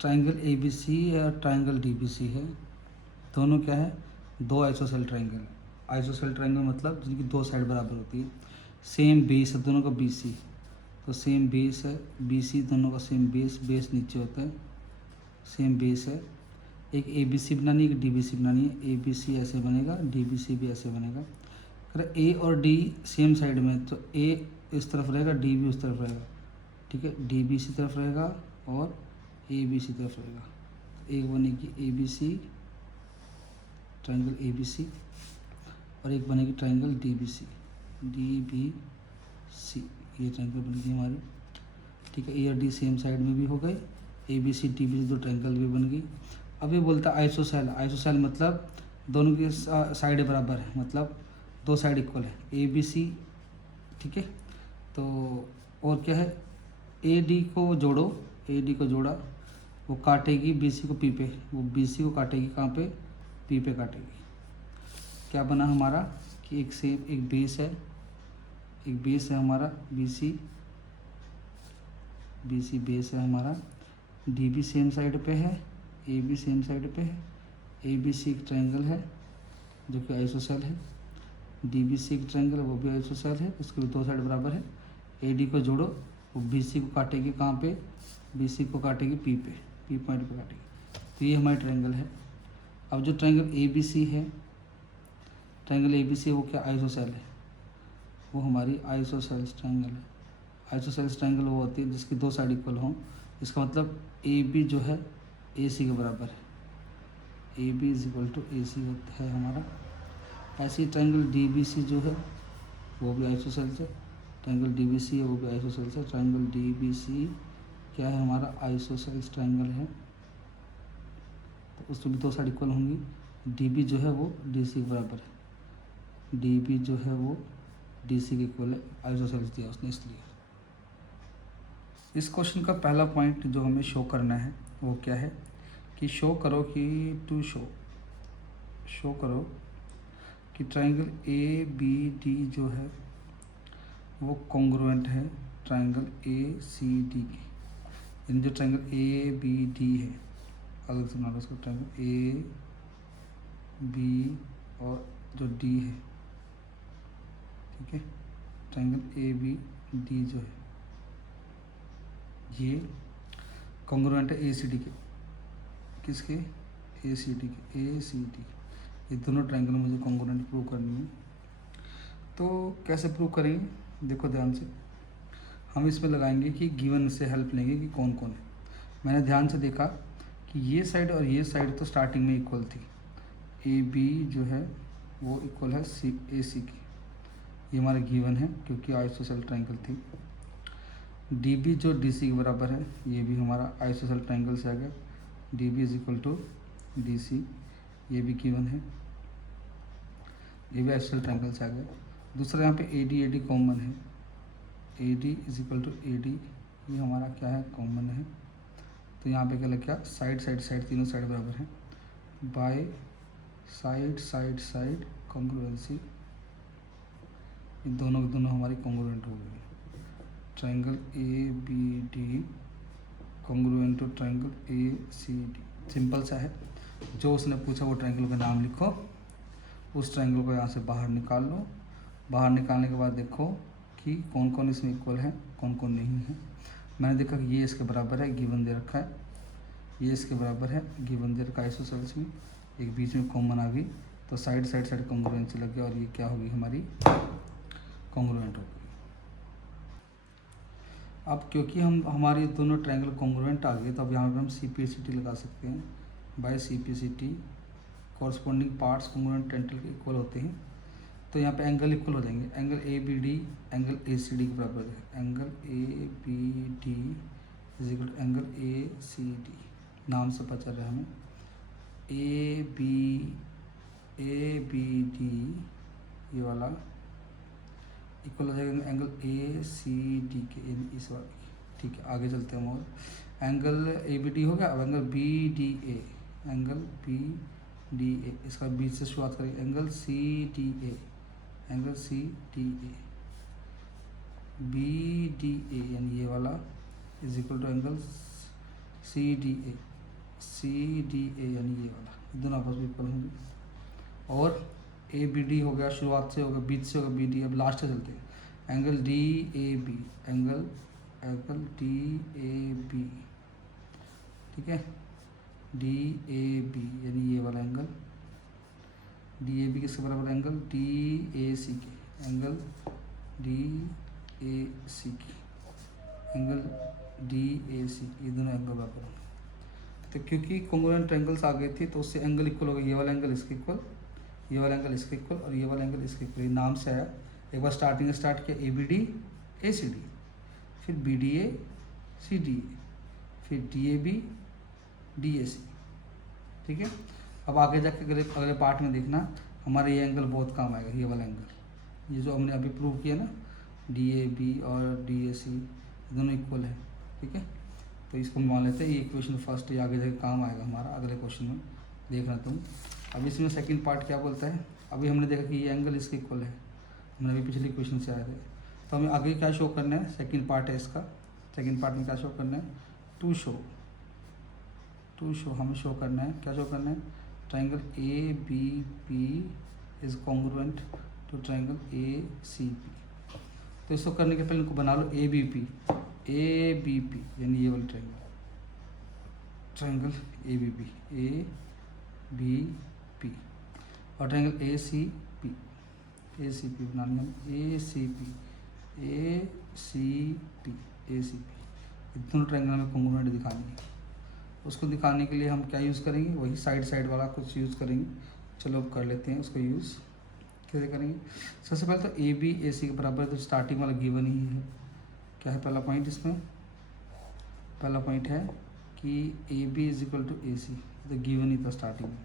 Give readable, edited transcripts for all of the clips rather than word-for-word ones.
Triangle A B सी या triangle D B सी है, दोनों क्या है, दो आइसोसेल ट्राइंगल है। आइसोसेल ट्राइंगल मतलब जिनकी दो साइड बराबर होती है, सेम बेस है दोनों का बी सी, तो सेम बेस है बी सी, दोनों का सेम बेस, बेस नीचे होता है, सेम बेस है। एक ए बी सी बनानी है, एक डी बी सी बनानी है। ए बी सी ऐसे बनेगा, डी बी सी भी ऐसे बनेगा। अगर ए और डी सेम साइड में, तो ए इस तरफ रहेगा, डी भी उस तरफ रहेगा, ठीक है। डी बी सी तरफ रहेगा और ए बी सी तरफ रहेगा। एक बनेगी A B C, triangle A B C, और एक बनेगी triangle D B C, D B C. ये ट्राइंगल बनेगी हमारी, ठीक है। ए और डी सेम साइड में भी हो गए, A B C D B C दो ट्राइंगल भी बन गई। अब ये बोलता है आइसोसेल। आइसोसेल मतलब दोनों की साइड बराबर है, मतलब दो साइड इक्वल है, ए बी सी, ठीक है। तो और क्या है, ए डी को जोड़ो, ए डी को जोड़ा, वो काटेगी बी सी को पी पे, वो बी सी को काटेगी कहाँ पे, पी पे काटेगी। क्या बना हमारा कि एक सेम एक बेस है, एक बेस है हमारा बी सी बेस है हमारा, डी बी सेम साइड पे है, ए बी सेम साइड पे है, ए बी सी एक ट्रायंगल है जो कि आइसोसेल है, डी बी सी एक ट्रायंगल है वो भी आइसोसेल है, उसके भी दो साइड बराबर है। ए डी को जोड़ो, वो बी सी को काटेगी कहाँ पे, बी सी को काटेगी पी पे, पी पॉइंट पे काटेगी। तो ये हमारी ट्रायंगल है। अब जो ट्रायंगल ए बी सी है, ट्रायंगल ए बी सी वो क्या आइसोसेल है, वो हमारी आइसोसेल्स ट्रायंगल है। आइसोसेल्स ट्रायंगल वो होती है जिसकी दो साइड इक्वल हों। इसका मतलब ए बी जो है ए सी के बराबर है, A B is equal to A C है हमारा। ऐसे ही ट्रायंगल डी बी सी जो है वो भी आइसोसेल्स है, ट्रायंगल डी बी सी है वो भी आइसोसेल्स है। ट्रायंगल डी बी सी क्या है हमारा, आइसोसेल्स ट्रायंगल है। तो उसमें भी दो साइड इक्वल होंगी। डी बी जो है वो डी सी के बराबर है, डी बी जो है वो डी सी के इक्वल है, आइसोसेल्स दिया उसने इसलिए। इस क्वेश्चन का पहला पॉइंट जो हमें शो करना है वो क्या है कि शो करो कि टू शो करो कि ट्रायंगल ए बी डी जो है वो कॉन्ग्रुएंट है ट्रायंगल ए सी डी के। यानी जो ट्रायंगल ए बी डी है, अलग से बना लो उसको, ट्रायंगल ए बी और जो डी है, ठीक है। ट्रायंगल ए बी डी जो है ये कॉन्ग्रुएंट है ए सी डी के। किसके, ए सी डी के, ए सी डी, ये दोनों ट्रायंगल मुझे कॉन्ग्रुएंट प्रूव करनी है। तो कैसे प्रूव करेंगे, देखो ध्यान से। हम इसमें लगाएंगे कि गिवन से हेल्प लेंगे कि कौन कौन है। मैंने ध्यान से देखा कि ये साइड और ये साइड तो स्टार्टिंग में इक्वल थी, ए बी जो है वो इक्वल है सी ए सी की, ये हमारा गिवन है क्योंकि आइसोसेल ट्रायंगल थी। डी बी जो डी सी के बराबर है, ये भी हमारा आइसोसेल ट्रायंगल से आ गया, D B is equal to D C, ये भी गिवन है, ये भी आइसोसेल ट्रायंगल से आ गया। दूसरा यहाँ पे ए डी कॉमन है, A D is equal to A D, ये हमारा क्या है, कॉमन है। तो यहाँ पे क्या लग गया, साइड तीनों साइड बराबर हैं, बाय साइड कॉन्ग्रुएंसी, ये दोनों के दोनों हमारी कॉन्ग्रुएंट हो गई। Triangle A B D congruent to triangle A C D. Simple सा है, जो उसने पूछा वो ट्रायंगल का नाम लिखो, उस ट्रायंगल को यहाँ से बाहर निकाल लो। बाहर निकालने के बाद देखो कि कौन कौन इसमें इक्वल है, कौन कौन नहीं है। मैंने देखा कि ये इसके बराबर है, गिवन दे रखा है, ये इसके बराबर है, गिवन दे रखा है आइसोसेल्स में, एक बीच में कॉमन आ गई, तो साइड कॉन्ग्रुएंसी लग गया और ये क्या होगी हमारी, कॉन्ग्रुएंट हो गई। अब क्योंकि हमारे दोनों ट्रायंगल कॉन्ग्रुएंट आ गए, तो अब यहाँ पे हम सी पी सी टी लगा सकते हैं। By C P C T corresponding parts congruent टेंटल के इक्वल होते हैं, तो यहाँ पे एंगल इक्वल हो जाएंगे। Angle A B D angle A C D के बराबर है, angle A B D is equal to angle A C D. नाम से पता चल रहा है हमें, ए बी डी ये वाला इक्वल हो जाएगा एंगल ए सी डी के, इस वाले, ठीक है। आगे चलते हैं हम, और एंगल ए बी डी हो गया। अब angle B D A, angle B D A, इसका बीच से शुरुआत करेंगे, angle C D A, angle C D A, B D A यानी ये वाला is equal to angle C D A, C D A यानी ये वाला, ये दोनों आपस में इक्वल होंगे। और ए बी डी हो गया, शुरुआत से होगा, बीच से होगा बी डी, अब लास्ट से चलते हैं। Angle D A B, angle D A B, ठीक है, डी ए बी यानी ये वाला एंगल, डी ए बी किसके बराबर, एंगल डी ए सी के, एंगल डी ए सी की, एंगल डी ए सी, ये दोनों एंगल बराबर होंगे। तो क्योंकि कॉन्ग्रुएंट ट्रायंगल्स आ गए थे तो उससे एंगल इक्वल हो गया, ये वाला एंगल इसके इक्वल, ये वाला एंगल इसके इक्वल और ये वाला एंगल इसके इक्वल, ये नाम से आया। एक बार स्टार्ट किया A B D A C D, फिर B D A C D A, फिर D A B D A C, ठीक है। अब आगे जाके अगले पार्ट में देखना हमारे ये एंगल बहुत काम आएगा, ये वाला एंगल, ये जो हमने अभी प्रूव किया ना, डी ए बी और डी ए सी दोनों इक्वल है, ठीक है। तो इसको मान लेते हैं, ये इक्वेशन फर्स्ट, ये आगे जाके काम आएगा हमारा अगले क्वेश्चन में, देखना तुम। अब इसमें सेकंड पार्ट क्या बोलता है, अभी हमने देखा कि ये एंगल इसके इक्वल है, हमने अभी पिछले क्वेश्चन से आए थे। तो हमें आगे क्या शो करना है, सेकंड पार्ट है इसका, सेकंड पार्ट में क्या शो करना है, टू शो हमें शो करना है, क्या शो करना है, triangle A B P is congruent to triangle A C P. तो इसको करने के पहले इनको बना लो ए बी पी यानी ये वाला ट्रायंगल ए बी पी और ट्रायंगल ए सी पी बनानी हम, ए सी पी दोनों ट्रायंगल हमें कॉन्ग्रुएंट दिखानी है। उसको दिखाने के लिए हम क्या यूज़ करेंगे, वही साइड वाला कुछ यूज़ करेंगे। चलो अब कर लेते हैं उसको यूज़, कैसे करेंगे। सबसे पहले तो ए बी ए सी के बराबर है, तो स्टार्टिंग वाला गिवन ही है। क्या है पहला पॉइंट, इसमें पहला पॉइंट है कि A B is equal to A C, तो गिवन ही था स्टार्टिंग में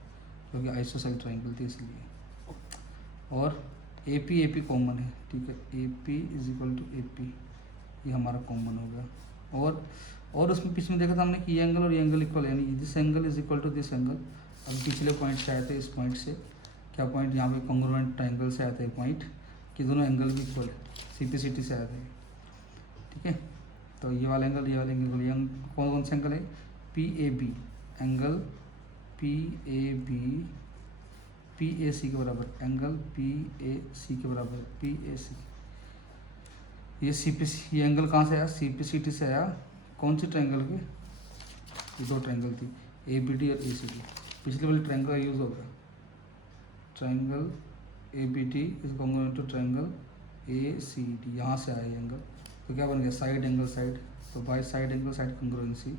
क्योंकि आइसोसेलेस ट्रायंगल थी इसलिए। और ए पी कॉमन है, ठीक है, A P is equal to A P, ये हमारा कॉमन हो गया। और उसमें पिछले में देखा था हमने कि ये एंगल और ये एंगल इक्वल, यानी this angle is equal to this angle. अब पिछले पॉइंट से आए थे, इस पॉइंट से क्या पॉइंट, यहाँ पे कॉन्ग्रुएंट ट्रायंगल से आया था एक पॉइंट कि दोनों एंगल भी इक्वल है, सिम्प्लिसिटी से आया था, ठीक है। तो ये वाला एंगल ये कौन सा एंगल है, P A B, angle P A C के बराबर, एंगल पी ए सी के बराबर, पी ए सी। ये एंगल कहाँ से आया, सिम्प्लिसिटी से आया। कौन सी ट्रायंगल के, ये दो ट्रायंगल थी, ए बी डी और ए सी डी। पिछले वाले ट्रायंगल का यूज़ हो गया, triangle A B D is congruent to triangle A C D, यहाँ से आया ये एंगल। तो क्या बन गया, साइड एंगल साइड, तो by side angle side congruency,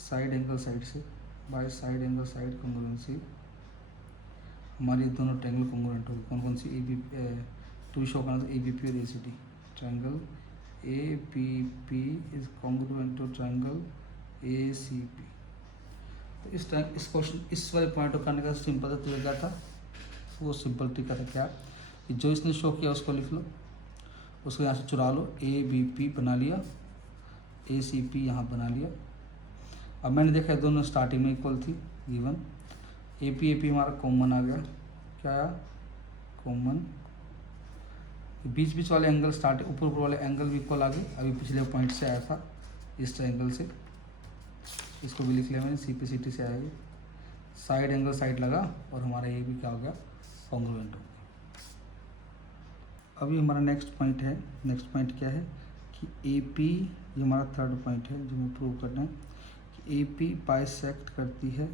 side angle side से by side angle side congruency, हमारी दोनों ट्रायंगल कॉन्ग्रुएंट होगी। कौन सी, ए बी टू शो करना, तो ए बी पी और A C D. Triangle A B P is congruent to triangle A C P. तो इस क्वेश्चन, इस वाले पॉइंट को करने का सिंपल तरीका क्या था, वो सिंपल तरीका था क्या, कि जो इसने शो किया उसको लिख लो, उसको यहाँ से चुरा लो, ए बी पी बना लिया, ए सी पी यहाँ बना लिया। अब मैंने देखा दोनों स्टार्टिंग में इक्वल थी, गिवन ए पी हमारा कॉमन आ गया, क्या आया, कॉमन। बीच वाले एंगल ऊपर वाले एंगल भी इक्वल आ गए, अभी पिछले पॉइंट से आया था इस ट्रायंगल से, इसको भी लिख लिया मैंने, सिम्प्लिसिटी से आया, साइड एंगल साइड लगा और हमारा ये भी क्या हो गया, कॉन्ग्रुएंट हो गया। अभी हमारा नेक्स्ट पॉइंट है, नेक्स्ट पॉइंट क्या है कि ए पी, ये हमारा थर्ड पॉइंट है जो हमें प्रूव करना है कि ए पी बाइसेक्ट करती है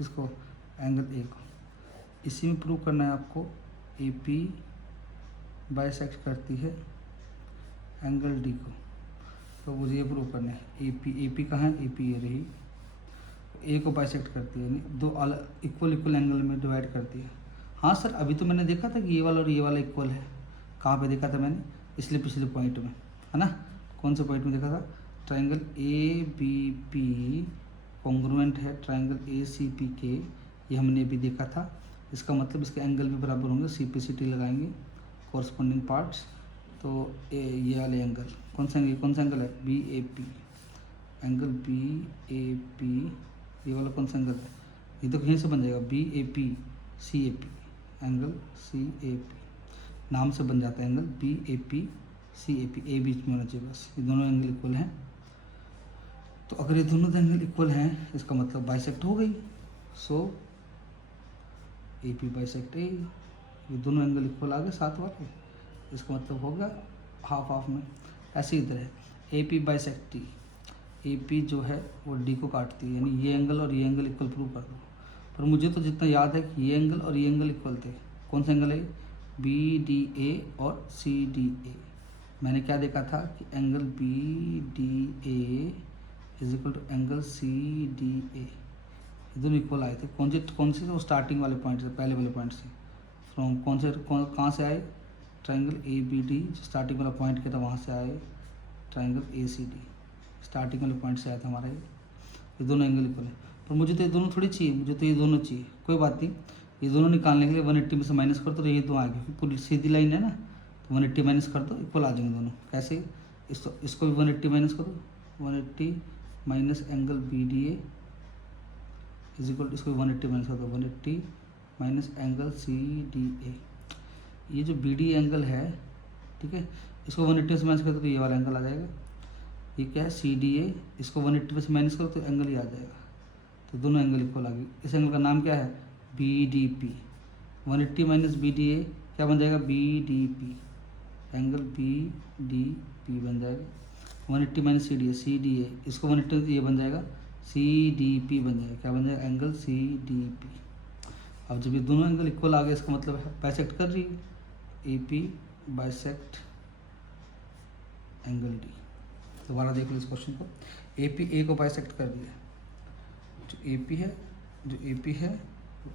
इसको, एंगल ए को। इसी में प्रूव करना है आपको, ए पी बाइसेक्ट करती है एंगल डी को, तो मुझे ये प्रूव करना है। ए पी कहाँ है, ए पी ये रही, ए को बाइसेक्ट करती है, यानी दो अलग इक्वल एंगल में डिवाइड करती है। हाँ सर, अभी तो मैंने देखा था कि ये वाला और ये वाला इक्वल है, कहाँ पे देखा था मैंने, इसलिए पिछले पॉइंट में, है ना। कौन से पॉइंट में देखा था, triangle A B P congruent है ट्रायंगल ए सी पी के, ये हमने भी देखा था। इसका मतलब इसके एंगल भी बराबर होंगे, सिम्प्लिसिटी लगाएंगे कॉरस्पॉन्डिंग पार्ट्स। तो ये वाले एंगल कौन सा एंगल है, B A P, angle B A P, ये वाला कौन सा एंगल है, ये तो कहीं से बन जाएगा, B A P C A P, angle C A P, नाम से बन जाता है angle B A P C A P, A बीच में होना चाहिए बस, ये दोनों एंगल इक्वल हैं। तो अगर ये दोनों एंगल इक्वल हैं इसका मतलब बाइसेक्ट हो गई। सो ए पी बाइसेक्ट ए, ये दोनों एंगल इक्वल आ गए साथ वाले, इसका मतलब हो गया हाफ हाफ में। ऐसे इधर है A P bisect D, A P जो है वो डी को काटती है, यानी ये एंगल और ये एंगल इक्वल प्रूव कर दो। पर मुझे तो जितना याद है कि ये एंगल और ये एंगल इक्वल थे। कौन सा एंगल है? बी डी ए और सी डी ए। मैंने क्या देखा था कि angle B D A is equal to angle C D A, ये दोनों इक्वल आए थे। कौन से वो स्टार्टिंग वाले पॉइंट से, पहले वाले पॉइंट से, फ्रॉम कहाँ से आए? Triangle A B D, starting वाला पॉइंट क्या था वहाँ से आए triangle A C D, starting वाले पॉइंट से आया था हमारा ये दोनों एंगल इक्वल है। पर मुझे तो ये दोनों थोड़ी चाहिए, मुझे तो ये दोनों चाहिए। कोई बात नहीं, ये दोनों निकालने के लिए 180 में से माइनस कर दो, ये दो आ गए, पूरी सीधी लाइन है ना, तो 180 माइनस कर दो, इक्वल आ जाएंगे दोनों। कैसे? इसको भी 180 माइनस कर दो, 180 minus angle B D A is equal, इसको 180 माइनस कर दो, 180 minus angle C D A. ये जो बी डी एंगल है, ठीक है, इसको 180 से माइनस कर दो तो ये वाला एंगल आ जाएगा। ये क्या है? सी डी ए, इसको 180 में से माइनस करो तो एंगल ही आ जाएगा। तो दोनों एंगल इक्वल आ गए। इस एंगल का नाम क्या है? B D P. 180 minus B D A क्या बन जाएगा? B D P, angle B D P बन जाएगा। 180 माइनस सी डी ए, इसको 180 तो ये बन जाएगा सी डी पी बन जाएगा। क्या बन जाएगा? Angle C D P. अब जब ये दोनों एंगल इक्वल आ गए इसका मतलब है बाइसेक्ट कर रही है, A P bisect angle D. दोबारा देख लो इस क्वेश्चन को, ए पी ए को बाइसेक्ट कर दिया, जो ए पी है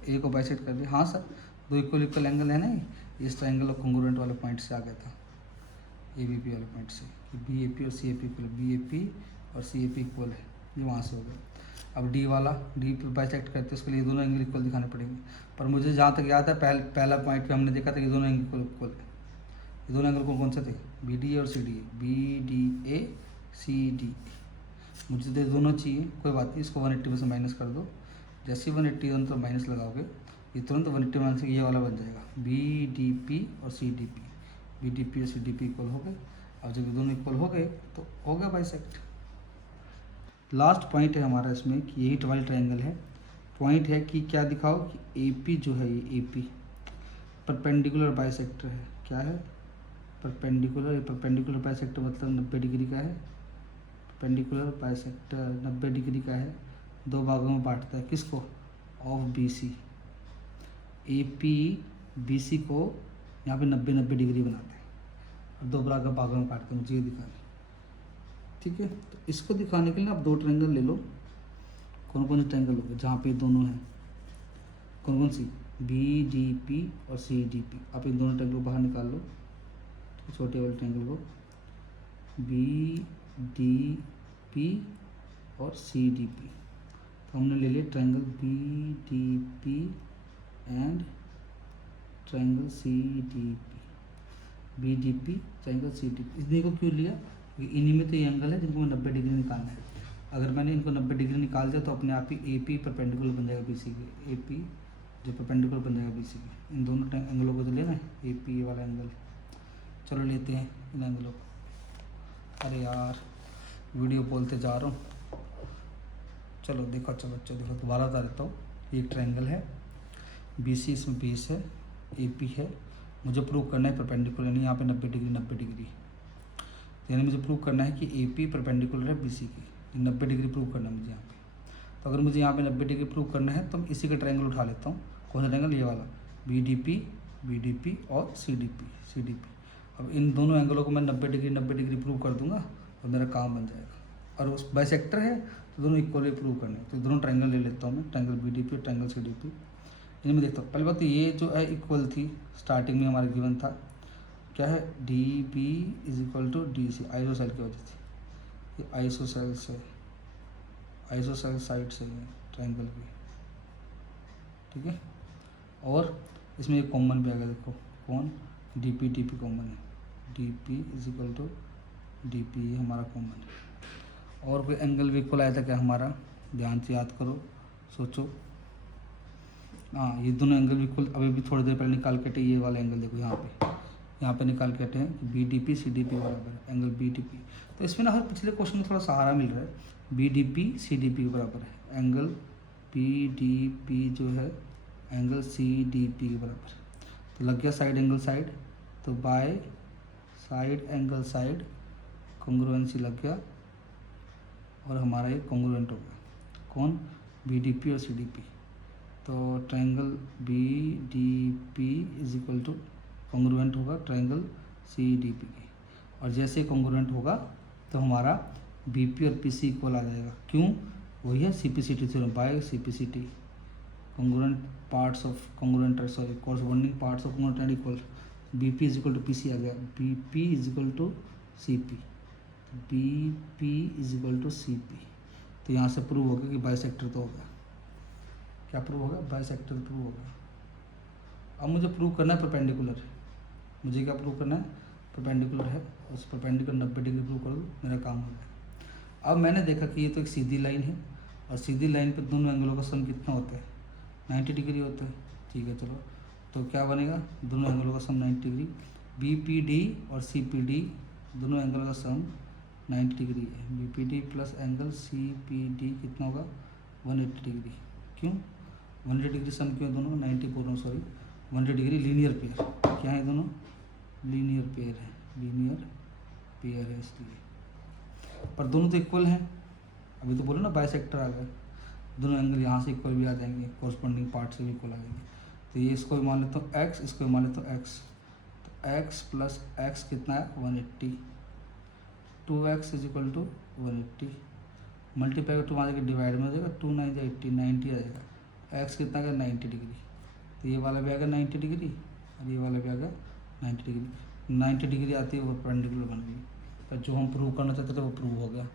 ए को बाइसेक्ट कर दिया। हाँ सर, दो इक्वल एंगल है ना, इस ट्रायंगल और कॉन्ग्रुएंट वाले पॉइंट से आ गया था, ए बी पी वाले पॉइंट से, कि बी ए पी और C A P equal, B A P और सी ए पी इक्वल है, ये वहाँ से हो गया। अब डी वाला, डी बाइसेक्ट करते उसके लिए दोनों एंगल इक्वल दिखाने पड़ेंगे। पर मुझे जहाँ तक याद है पहला पॉइंट पे हमने देखा था कि दोनों एंगल इक्वल है। ये दोनों एंगल कौन से थे? बी डी ए और C D A, B D A C D A. मुझे तो दोनों चाहिए, कोई बात नहीं, इसको 180 में से माइनस कर दो। जैसे ही 180 तो माइनस लगाओगे ये तुरंत 180 माइनस ये वाला बन जाएगा, बी डी पी और C D P, B D P और सी डी पी इक्वल हो गए। अब जब दोनों इक्वल हो गए तो हो गया बाइसेक्ट। लास्ट पॉइंट है हमारा इसमें कि यही वाली ट्रायंगल है। पॉइंट है कि क्या दिखाओ कि ए पी जो है, ये ए पी परपेंडिकुलर बाइसेक्टर है। क्या है? परपेंडिकुलर बाइसेक्टर मतलब 90 डिग्री का है। परपेंडिकुलर बाइसेक्टर 90 डिग्री का है, दो भागों में बांटता है। किसको? Of B C. A P B C को यहाँ पे 90 डिग्री बनाते हैं और दो बराबर भागों में काटते हैं। मुझे ये दिखाना, ठीक है। तो इसको दिखाने के लिए आप दो ट्रायंगल ले लो। कौन कौन से ट्रायंगल हो गए जहाँ पे दोनों हैं? कौन कौन सी? बी डी पी और सी डी पी। आप इन दोनों ट्रायंगल को बाहर निकाल लो, छोटे वाले ट्रायंगल को, बी डी पी और सी डी पी। तो हमने ले लिया triangle B D P and triangle C D P, B D P triangle C D P. इन्हीं को क्यों लिया? क्योंकि इन्हीं में तो ये एंगल है जिनको 90 डिग्री निकालना है। अगर मैंने इनको 90 डिग्री निकाल दिया तो अपने आप ही ए पी परपेंडिकुलर बन जाएगा बी सी के, ए पी जो परपेंडिकुलर बन जाएगा बी सी के। इन दोनों एंगलों को तो लेना है, ए पी वाला एंगल। चलो लेते हैं इन एंगलों को। अरे यार वीडियो बोलते जा रहा हूँ। चलो देखो, अच्छा बच्चों देखो, दोबारा बता देता हूँ। ये एक ट्रायंगल है, बी सी इसमें बेस है, ए पी है। मुझे प्रूव करना है परपेंडिकुलर, यानी यहाँ पे 90 डिग्री, यानी मुझे प्रूव करना है कि ए पी परपेंडिकुलर है बी सी की। 90 डिग्री प्रूव करना है मुझे यहाँ पे। तो अगर मुझे यहाँ पे 90 डिग्री प्रूव करना है तो मैं इसी का ट्रायंगल उठा लेता हूँ। कौन सा ट्रायंगल? ये वाला, बी डी पी और सी डी पी। अब इन दोनों एंगलों को मैं 90 डिग्री प्रूव कर दूंगा और मेरा काम बन जाएगा। और उस बाइसेक्टर है तो दोनों इक्वली प्रूव करने। तो दोनों ट्रायंगल ले लेता हूँ मैं, ट्रायंगल बी डी पी और ट्रायंगल सी डी पी। इनमें देखता हूँ। पहली बात तो ये जो है इक्वल थी, स्टार्टिंग में हमारा गिवन था क्या है? D B is equal to D C, isosceles की वजह से। ये आइसोसेल साइड से है ट्रायंगल की, ठीक है। और इसमें एक कॉमन भी आ गया, देखो कौन? डी पी कॉमन है, D P is equal to D P, ये हमारा कॉमन है। और कोई एंगल भी इक्वल आया था क्या हमारा? ध्यान से याद करो, सोचो। हाँ, ये दोनों एंगल भी इक्वल, अभी भी थोड़ी देर पहले निकाल के ये वाला एंगल देखो यहाँ पे, यहाँ पे निकाल के हटे हैं B D P C D P बराबर है एंगल बी डी पी। तो इसमें ना हर पिछले क्वेश्चन में थोड़ा सहारा मिल रहा है। B D P C D P के बराबर है एंगल बी डी पी जो है एंगल सी डी पी के बराबर है। तो लग गया साइड एंगल साइड, तो by side angle side congruency लग गया और हमारा ये कॉन्ग्रुएंट हो गया। कौन? बी डी पी और सी डी पी। तो triangle B D P is equal to congruent होगा ट्रायंगल सी डी पी के। और जैसे कॉन्ग्रुएंट होगा तो हमारा बी पी और पी सी इक्वल आ जाएगा। क्यों? वही है C P C T theorem by C P C T. Congruent parts of congruent sorry corresponding parts of congruent and equal. B P is equal to P C आ गया। B P is equal to C P. B P is equal to C P. तो यहाँ से prove हो गया कि bisector तो हो गया। क्या प्रूव होगा? बाइसेक्टर प्रूव होगा। अब मुझे प्रूव करना है परपेंडिकुलर। मुझे क्या प्रूव करना है? परपेंडिकुलर है। उस परपेंडिकुलर 90 डिग्री प्रूव कर दूँ, मेरा काम हो गया। अब मैंने देखा कि ये तो एक सीधी लाइन है और सीधी लाइन पे दोनों एंगलों का सम कितना होता है? 90 डिग्री होता है। ठीक है, चलो तो क्या बनेगा? दोनों एंगलों का sum 90 degree. B P D और सी पी डी दोनों एंगलों का सम 90 डिग्री है। B P D plus angle C P D कितना होगा? 180 डिग्री। क्यों 180 डिग्री सम? क्यों दोनों 90 बोल रहा हूँ, सॉरी 180 डिग्री लीनियर पेयर। क्या है दोनों? लीनियर पेयर है। लीनियर पेयर है इसलिए। पर दोनों तो इक्वल हैं। अभी तो बोलो ना बाइसेक्टर आ गया। दोनों एंगल यहाँ से इक्वल भी आ जाएंगे, कॉरस्पॉन्डिंग पार्ट से भी इक्वल आ जाएंगे। तो ये इसको भी मान लेता हूँ एक्स, इसको भी मान लेता हूँ एक्स। तो एक्स प्लस एक्स कितना है? 180। 2x is equal to 180 multiply कर 2 आ जाएगा, डिवाइड में हो जाएगा। 2 9 80 90 आ जाएगा। एक्स कितना का? 90 डिग्री। तो ये वाला भी आ गया 90 डिग्री और ये वाला भी आ गया 90 डिग्री। 90 डिग्री आती है वो परपेंडिकुलर बन गई। तो जो हम प्रूव करना चाहते थे वो प्रूव हो गया।